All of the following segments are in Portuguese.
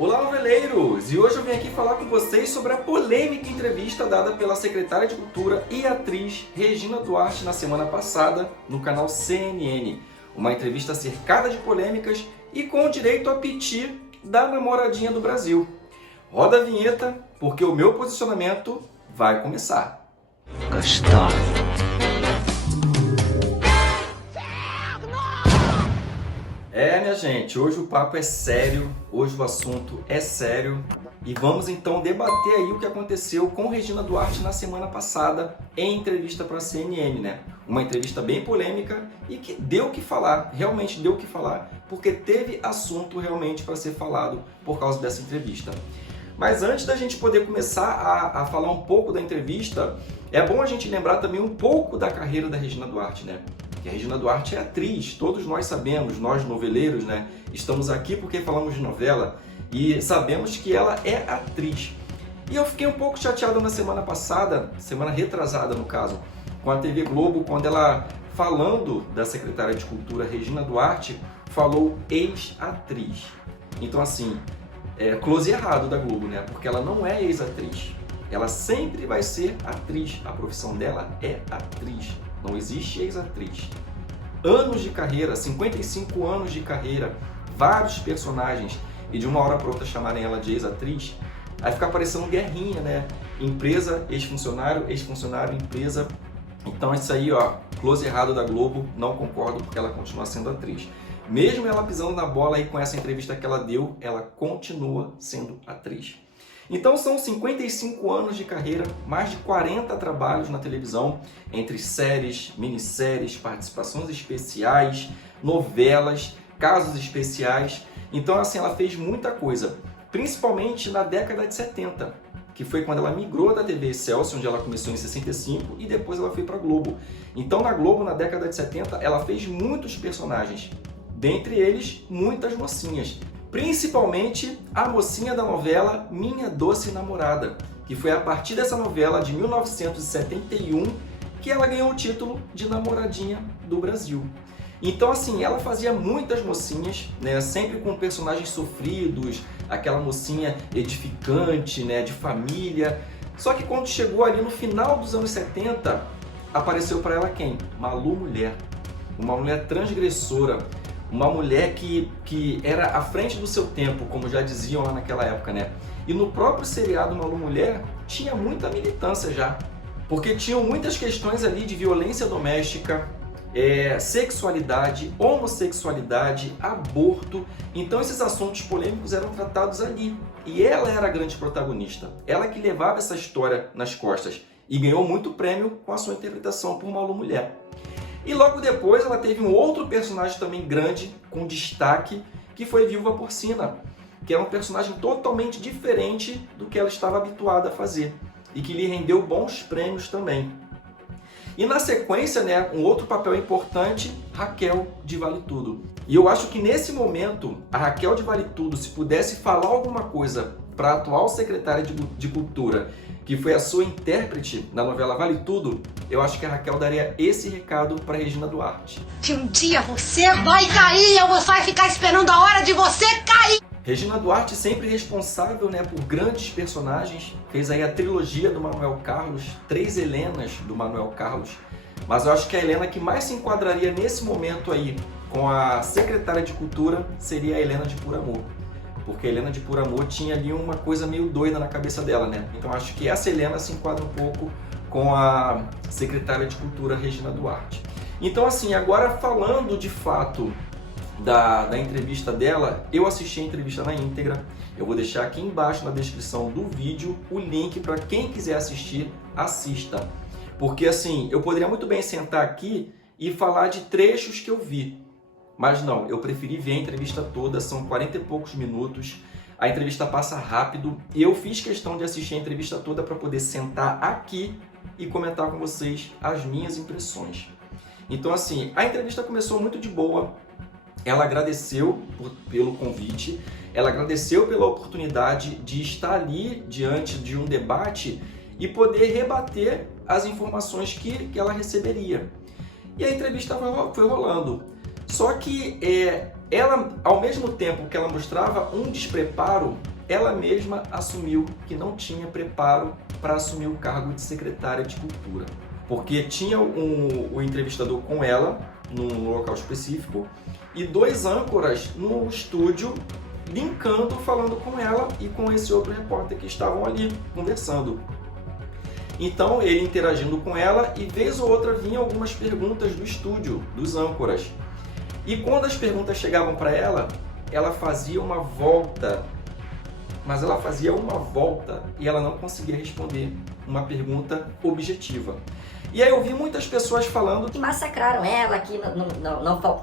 Olá, noveleiros! E hoje eu vim aqui falar com vocês sobre a polêmica entrevista dada pela secretária de Cultura e atriz Regina Duarte na semana passada no canal CNN. Uma entrevista cercada de polêmicas e com direito a piti da namoradinha do Brasil. Roda a vinheta, porque o meu posicionamento vai começar. Gostosa. Minha gente, hoje o papo é sério, hoje o assunto é sério e vamos então debater aí o que aconteceu com Regina Duarte na semana passada em entrevista para a CNN, né? Uma entrevista bem polêmica e que deu o que falar, realmente deu o que falar, porque teve assunto realmente para ser falado por causa dessa entrevista. Mas antes da gente poder começar a falar um pouco da entrevista, é bom a gente lembrar também um pouco da carreira da Regina Duarte, né? Que a Regina Duarte é atriz, todos nós sabemos, nós noveleiros, né? Estamos aqui porque falamos de novela e sabemos que ela é atriz. E eu fiquei um pouco chateado na semana passada, semana retrasada no caso, com a TV Globo, quando ela, falando da secretária de Cultura Regina Duarte, falou ex-atriz. Então assim, close errado da Globo, né? Porque ela não é ex-atriz. Ela sempre vai ser atriz. A profissão dela é atriz. Não existe ex-atriz. Anos de carreira, 55 anos de carreira, vários personagens, e de uma hora para outra chamarem ela de ex-atriz, aí fica parecendo guerrinha, né? Empresa, ex-funcionário, empresa. Então isso aí, ó, close errado da Globo, não concordo porque ela continua sendo atriz. Mesmo ela pisando na bola aí com essa entrevista que ela deu, ela continua sendo atriz. Então são 55 anos de carreira, mais de 40 trabalhos na televisão, entre séries, minisséries, participações especiais, novelas, casos especiais. Então assim, ela fez muita coisa, principalmente na década de 70, que foi quando ela migrou da TV Excelsior, onde ela começou em 65, e depois ela foi para a Globo. Então na Globo, na década de 70, ela fez muitos personagens, dentre eles muitas mocinhas. Principalmente a mocinha da novela Minha Doce Namorada, que foi a partir dessa novela de 1971 que ela ganhou o título de namoradinha do Brasil. Então assim, ela fazia muitas mocinhas, né, sempre com personagens sofridos, aquela mocinha edificante, né, de família. Só que quando chegou ali no final dos anos 70, apareceu para ela quem? Malu Mulher, uma mulher transgressora, uma mulher que era à frente do seu tempo, como já diziam lá naquela época, né? E no próprio seriado Malu Mulher tinha muita militância já, porque tinham muitas questões ali de violência doméstica, sexualidade, homossexualidade, aborto. Então esses assuntos polêmicos eram tratados ali. E ela era a grande protagonista, ela que levava essa história nas costas e ganhou muito prêmio com a sua interpretação por Malu Mulher. E logo depois ela teve um outro personagem também grande, com destaque, que foi Viúva Porcina, que é um personagem totalmente diferente do que ela estava habituada a fazer e que lhe rendeu bons prêmios também. E na sequência, né, um outro papel importante, Raquel de Vale Tudo. E eu acho que nesse momento, a Raquel de Vale Tudo, se pudesse falar alguma coisa para a atual secretária de Cultura, que foi a sua intérprete na novela Vale Tudo, eu acho que a Raquel daria esse recado para Regina Duarte. Que um dia você vai cair, eu vou ficar esperando a hora de você cair! Regina Duarte sempre responsável, né, por grandes personagens, fez aí a trilogia do Manuel Carlos, 3 Helenas do Manuel Carlos, mas eu acho que a Helena que mais se enquadraria nesse momento aí com a secretária de Cultura seria a Helena de Por Amor. Porque a Helena de Por Amor tinha ali uma coisa meio doida na cabeça dela, né? Então acho que essa Helena se enquadra um pouco com a secretária de Cultura Regina Duarte. Então assim, agora falando de fato da entrevista dela, eu assisti a entrevista na íntegra. Eu vou deixar aqui embaixo na descrição do vídeo o link para quem quiser assistir, assista. Porque assim, eu poderia muito bem sentar aqui e falar de trechos que eu vi. Mas não, eu preferi ver a entrevista toda, são 40 e poucos minutos, a entrevista passa rápido e eu fiz questão de assistir a entrevista toda para poder sentar aqui e comentar com vocês as minhas impressões. Então assim, a entrevista começou muito de boa, ela agradeceu pelo convite, ela agradeceu pela oportunidade de estar ali diante de um debate e poder rebater as informações que ela receberia. E a entrevista foi rolando. Só que ela, ao mesmo tempo que ela mostrava um despreparo, ela mesma assumiu que não tinha preparo para assumir o cargo de secretária de Cultura. Porque tinha o entrevistador com ela, num local específico, e 2 âncoras no estúdio, linkando, falando com ela e com esse outro repórter que estavam ali conversando. Então ele interagindo com ela e vez ou outra vinham algumas perguntas do estúdio, dos âncoras. E quando as perguntas chegavam para ela, ela fazia uma volta, mas ela fazia uma volta e ela não conseguia responder uma pergunta objetiva. E aí eu vi muitas pessoas falando que massacraram ela, que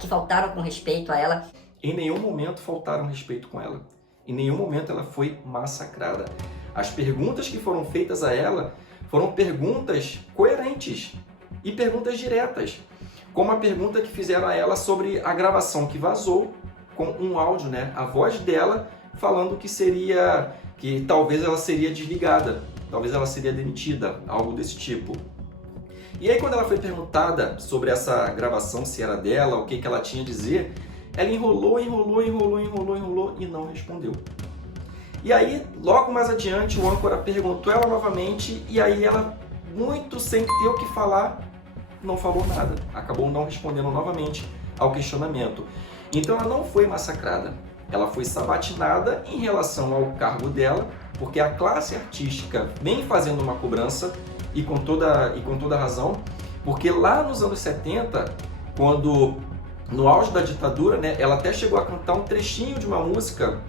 faltaram com respeito a ela. Em nenhum momento faltaram respeito com ela. Em nenhum momento ela foi massacrada. As perguntas que foram feitas a ela foram perguntas coerentes e perguntas diretas. Como a pergunta que fizeram a ela sobre a gravação que vazou com um áudio, né? A voz dela falando que talvez ela seria desligada, talvez ela seria demitida, algo desse tipo. E aí quando ela foi perguntada sobre essa gravação, se era dela, o que ela tinha a dizer, ela enrolou e não respondeu. E aí, logo mais adiante, o âncora perguntou ela novamente e aí ela, muito sem ter o que falar, não falou nada. Acabou não respondendo novamente ao questionamento. Então ela não foi massacrada. Ela foi sabatinada em relação ao cargo dela, porque a classe artística vem fazendo uma cobrança e com toda razão, porque lá nos anos 70, quando no auge da ditadura, né, ela até chegou a cantar um trechinho de uma música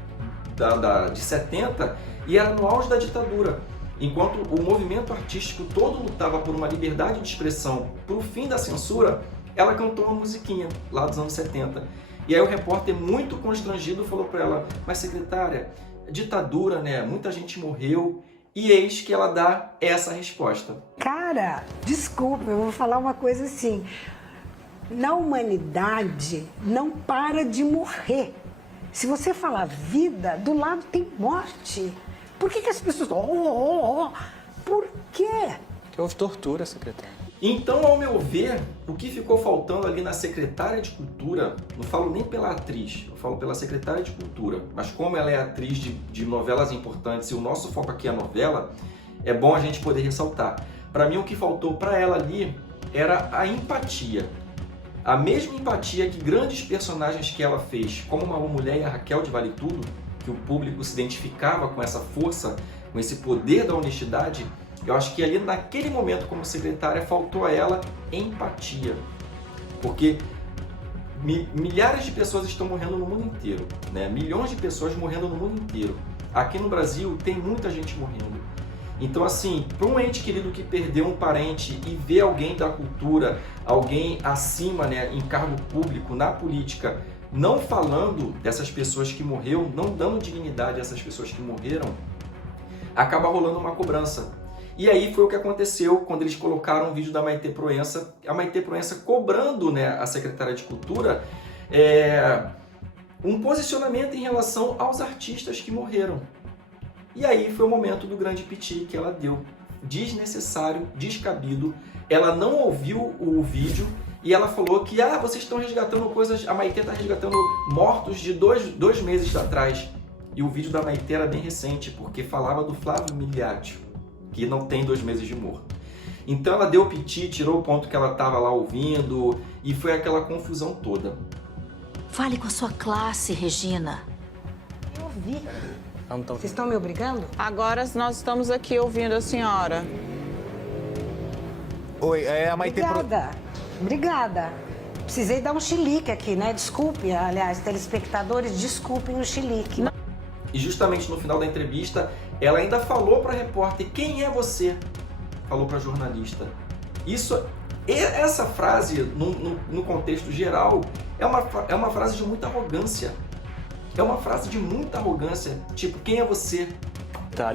de 70 e era no auge da ditadura. Enquanto o movimento artístico todo lutava por uma liberdade de expressão, para o fim da censura, ela cantou uma musiquinha lá dos anos 70. E aí o repórter, muito constrangido, falou para ela: mas secretária, ditadura, né? Muita gente morreu. E eis que ela dá essa resposta. Cara, desculpa, eu vou falar uma coisa assim. Na humanidade não para de morrer. Se você falar vida, do lado tem morte. Por que as pessoas... Por quê? Que houve tortura, secretária. Então, ao meu ver, o que ficou faltando ali na secretária de Cultura, não falo nem pela atriz, eu falo pela secretária de Cultura, mas como ela é atriz de novelas importantes e o nosso foco aqui é a novela, é bom a gente poder ressaltar. Para mim, o que faltou para ela ali era a empatia. A mesma empatia que grandes personagens que ela fez, como Malu Mulher e a Raquel de Vale Tudo, que o público se identificava com essa força, com esse poder da honestidade, eu acho que ali naquele momento como secretária faltou a ela empatia. Porque milhares de pessoas estão morrendo no mundo inteiro, né? Milhões de pessoas morrendo no mundo inteiro. Aqui no Brasil tem muita gente morrendo. Então, assim, para um ente querido que perdeu um parente e ver alguém da cultura, alguém acima, né, em cargo público, na política, não falando dessas pessoas que morreram, não dando dignidade a essas pessoas que morreram, acaba rolando uma cobrança. E aí foi o que aconteceu quando eles colocaram o vídeo da Maitê Proença, a Maitê Proença cobrando, né, a secretária de Cultura um posicionamento em relação aos artistas que morreram. E aí foi o momento do grande piti que ela deu. Desnecessário, descabido. Ela não ouviu o vídeo e ela falou que vocês estão resgatando coisas, a Maitê está resgatando mortos de dois meses atrás. E o vídeo da Maitê era bem recente, porque falava do Flávio Miliaccio, que não tem 2 meses de morto. Então ela deu piti, tirou o ponto que ela estava lá ouvindo e foi aquela confusão toda. Fale com a sua classe, Regina. Eu ouvi. Vocês estão me obrigando? Agora nós estamos aqui ouvindo a senhora. Oi, a Maitê... Obrigada. Precisei dar um chilique aqui, né? Desculpe, aliás, telespectadores, desculpem o chilique. E justamente no final da entrevista, ela ainda falou para a repórter: quem é você? Falou para a jornalista. Essa frase, no contexto geral, é uma frase de muita arrogância. É uma frase de muita arrogância, tipo, quem é você?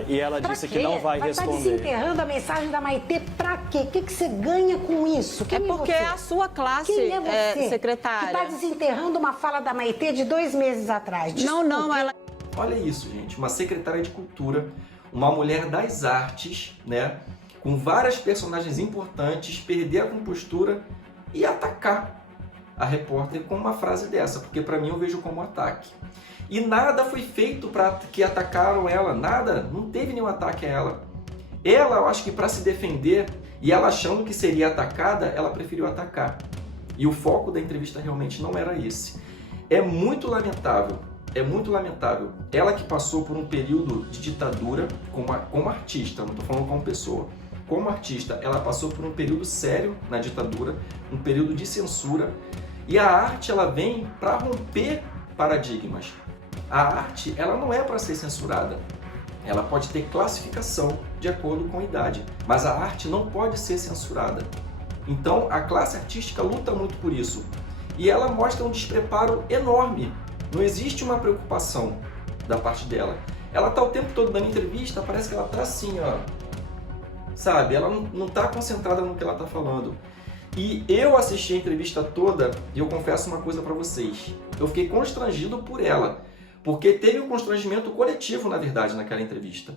E ela disse que não vai responder. Tá desenterrando a mensagem da Maitê pra quê? O que você ganha com isso? Quem é porque é a sua classe, secretária. Que tá desenterrando uma fala da Maitê de 2 meses atrás. Desculpa. Não, ela... Olha isso, gente, uma secretária de Cultura, uma mulher das artes, né, com várias personagens importantes, perder a compostura e atacar a repórter com uma frase dessa, porque para mim eu vejo como um ataque. E nada foi feito para que atacaram ela, nada, não teve nenhum ataque a ela. Ela, eu acho que para se defender, e ela achando que seria atacada, ela preferiu atacar. E o foco da entrevista realmente não era esse. É muito lamentável, ela que passou por um período de ditadura como artista, não estou falando como pessoa. Como artista, ela passou por um período sério na ditadura, um período de censura, e a arte ela vem para romper paradigmas. A arte ela não é para ser censurada, ela pode ter classificação de acordo com a idade, mas a arte não pode ser censurada. Então a classe artística luta muito por isso, e ela mostra um despreparo enorme, não existe uma preocupação da parte dela. Ela está o tempo todo dando entrevista, parece que ela está assim, ó, sabe? Ela não está concentrada no que ela está falando. E eu assisti a entrevista toda e eu confesso uma coisa para vocês. Eu fiquei constrangido por ela, porque teve um constrangimento coletivo, na verdade, naquela entrevista.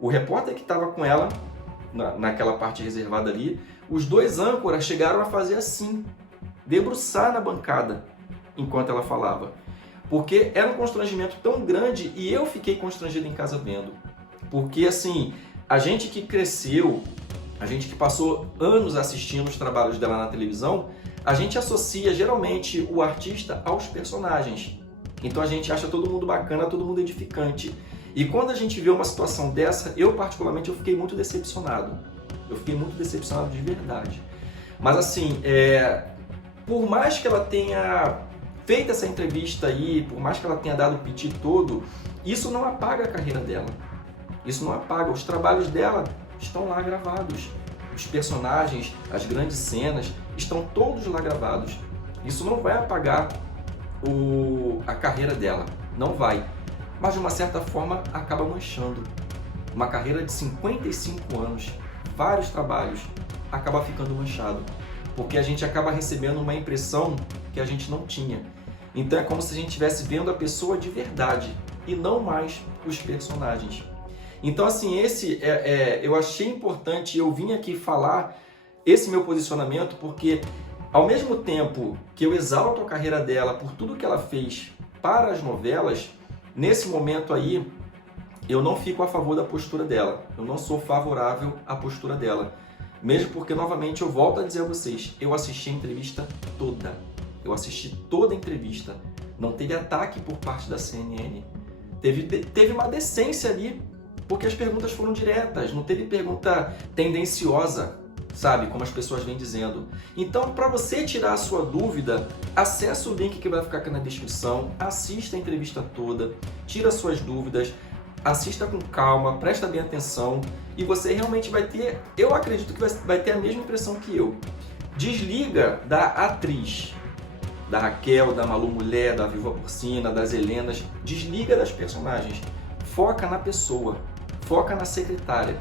O repórter que estava com ela, naquela parte reservada ali, os dois âncoras chegaram a fazer assim, debruçar na bancada enquanto ela falava. Porque era um constrangimento tão grande e eu fiquei constrangido em casa vendo. Porque, assim, a gente que cresceu, a gente que passou anos assistindo os trabalhos dela na televisão, a gente associa geralmente o artista aos personagens. Então a gente acha todo mundo bacana, todo mundo edificante. E quando a gente vê uma situação dessa, eu particularmente eu fiquei muito decepcionado. Eu fiquei muito decepcionado de verdade. Mas assim, por mais que ela tenha feito essa entrevista aí, por mais que ela tenha dado o piti todo, isso não apaga a carreira dela. Isso não apaga. Os trabalhos dela estão lá gravados. Os personagens, as grandes cenas, estão todos lá gravados. Isso não vai apagar a carreira dela. Não vai. Mas de uma certa forma acaba manchando. Uma carreira de 55 anos, vários trabalhos, acaba ficando manchado. Porque a gente acaba recebendo uma impressão que a gente não tinha. Então é como se a gente estivesse vendo a pessoa de verdade e não mais os personagens. Então assim, eu achei importante, eu vim aqui falar esse meu posicionamento porque ao mesmo tempo que eu exalto a carreira dela por tudo que ela fez para as novelas, nesse momento aí eu não fico a favor da postura dela, eu não sou favorável à postura dela. Mesmo porque, novamente, eu volto a dizer a vocês, eu assisti a entrevista toda. Eu assisti toda a entrevista. Não teve ataque por parte da CNN. Teve uma decência ali, porque as perguntas foram diretas. Não teve pergunta tendenciosa, sabe? Como as pessoas vêm dizendo. Então, para você tirar a sua dúvida, acesse o link que vai ficar aqui na descrição, assista a entrevista toda, tira suas dúvidas, assista com calma, presta bem atenção e você realmente vai ter, eu acredito que vai ter a mesma impressão que eu. Desliga da atriz, da Raquel, da Malu Mulher, da Viúva Porcina, das Helenas, desliga das personagens, foca na pessoa, foca na secretária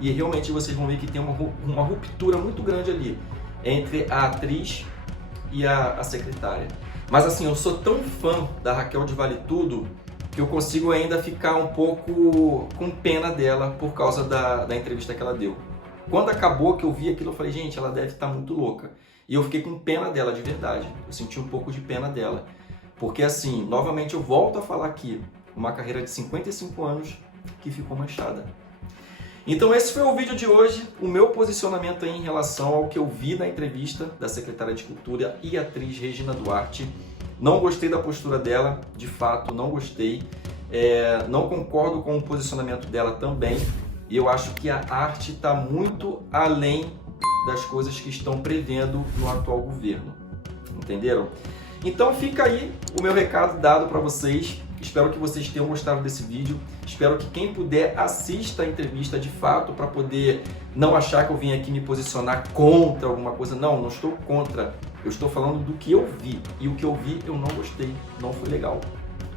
e realmente vocês vão ver que tem uma ruptura muito grande ali entre a atriz e a secretária. Mas assim, eu sou tão fã da Raquel de Vale Tudo que eu consigo ainda ficar um pouco com pena dela por causa da entrevista que ela deu. Quando acabou que eu vi aquilo, eu falei, gente, ela deve estar muito louca. E eu fiquei com pena dela, de verdade. Eu senti um pouco de pena dela. Porque assim, novamente eu volto a falar aqui, uma carreira de 55 anos que ficou manchada. Então esse foi o vídeo de hoje, o meu posicionamento aí em relação ao que eu vi na entrevista da secretária de Cultura e atriz Regina Duarte. Não gostei da postura dela, de fato, não gostei. Não concordo com o posicionamento dela também. E eu acho que a arte está muito além das coisas que estão prevendo no atual governo. Entenderam? Então fica aí o meu recado dado para vocês. Espero que vocês tenham gostado desse vídeo. Espero que quem puder assista a entrevista de fato para poder não achar que eu vim aqui me posicionar contra alguma coisa. Não, não estou contra. Eu estou falando do que eu vi. E o que eu vi eu não gostei, não foi legal.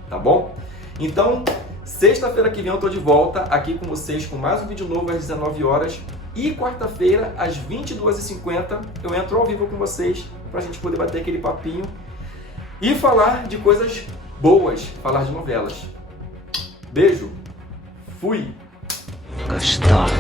Tá bom? Então, sexta-feira que vem eu estou de volta aqui com vocês com mais um vídeo novo às 19 horas. E quarta-feira, às 22h50, eu entro ao vivo com vocês para a gente poder bater aquele papinho e falar de coisas boas, falar de novelas. Beijo, fui! Gostosa.